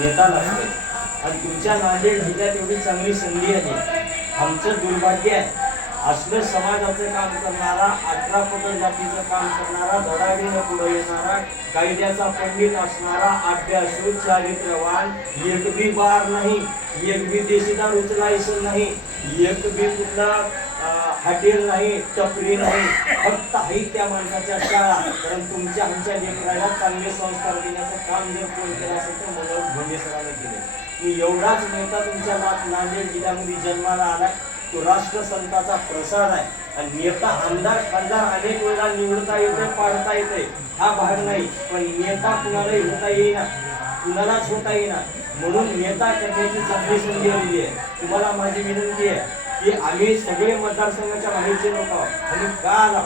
नेता लागतोय आणि तुमच्या नांदेड जिल्ह्यात एवढी चांगली संधी आहे आमचं दुर्भाग्य आहे. असलं समाजाचं काम करणारा अठरा पगड जातीचं काम करणारा धडाडीनं पुढे येणारा कायद्याचा पंडित असणारा अभ्यासू चारित्र्यवान एक बी बार नाही एक बी देशीदार उचलायचं नाही एक बी कुठला हॉटेल नाही टपरी नाही फक्त आहे त्या माणसाच्या शाळा. कारण तुमच्या आमच्या लेकराला चांगले संस्कार देण्याचं काम जर कोण केलं असेल तर की एवढाच नेता तुमच्या ना- नांदेड जिल्ह्यामध्ये जन्माला आलाय. तो राष्ट्रसंताचा प्रसाद आहे. आणि नेता आमदार खासदार अनेक वेळा निवडता येतोय पाडता येतोय. हा भाग नाही पण नेता कुणालाही होता येईना. कुणालाच होता येईना. म्हणून नेता करण्याची चांगली संधी आलेली आहे. तुम्हाला माझी विनंती आहे की आम्ही सगळे मतदारसंघाच्या बाहेरचे लोक आहोत. आणि का आला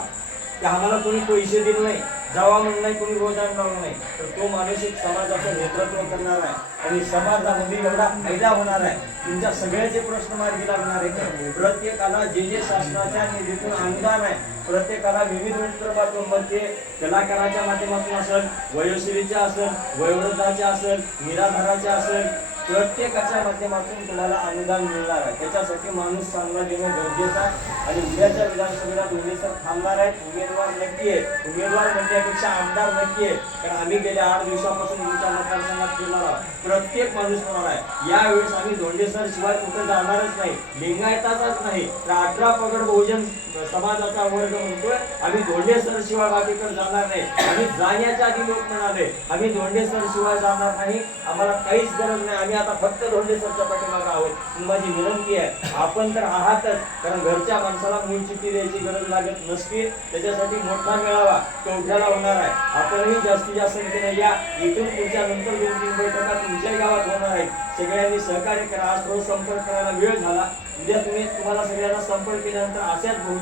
की आम्हाला कोणी पैसे दिले नाही. जावा म्हणून नाही कोणी रोजगार लावला नाही. तर तो माणूस एक समाजाचं नेतृत्व करणार आहे. आणि समाजामध्ये एवढा फायदा होणार आहे. तुमच्या सगळ्याचे प्रश्न मार्गी लागणार आहे प्रत्येकाला जे जे शासनाच्या निधीतून अनुदान आहे प्रत्येकाला विविध उत्तरपातूनमध्ये कलाकाराच्या माध्यमातून असेल वयोश्रीच्या असेल वयोवृद्धाच्या असेल निराधाराच्या असेल प्रत्येकाच्या माध्यमातून तुम्हाला अनुदान मिळणार आहे? त्याच्यासाठी माणूस चांगला देणं गरजेचं आहे. आणि उद्याच्या विधानसभेला दोन्ही सर थांबणार आहेत. उमेदवार नक्की आहे उमेदवार म्हणण्यापेक्षा आमदार नक्की आहे कारण आम्ही गेल्या आठ दिवसापासून तुमच्या मतदारसंघात फिरणार आहोत. प्रत्येक माणूस होणार आहे. यावेळेस आम्ही धोंडे सर शिवाय कुठे जाणारच नाही. लिंगायताचाच नाही. तर अठरा पगड बहुजन समाजाचा वर्ग म्हणतोय. आम्ही धोंडे सर शिवाय बाकीकडे जाणार नाही. आम्ही जाण्याच्या आधी लोक म्हणाले आम्ही धोंडे सर शिवाय जाणार नाही. आम्हाला काहीच गरज नाही. आम्ही आता फक्त धोंडे सरच्या पाठीमागे आहोत. माझी विनंती आहे. आपण तर आहातच. कारण घरच्या माणसाला मूळ द्यायची गरज लागत नसते. त्याच्यासाठी मोठा मेळावा कवठ्याला होणार आहे. आपणही जास्तीत जास्त संख्येने या. इथून पुढच्या नंतर दोन तीन बैठका तुमच्याही गावात होणार आहेत सगळ्यांनी सहकार्य करा. आज रोज संपर्क करायला वेळ झाला. उद्या तुम्ही तुम्हाला सगळ्यांना संपर्क केल्यानंतर अशाच बहु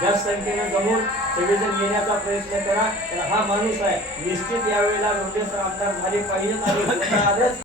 जास्त संख्येने जमून सगळेजण येण्याचा प्रयत्न करा. तर हा माणूस आहे. निश्चित यावेळेला लोकेश आमदार झाले पाहिजेत आणि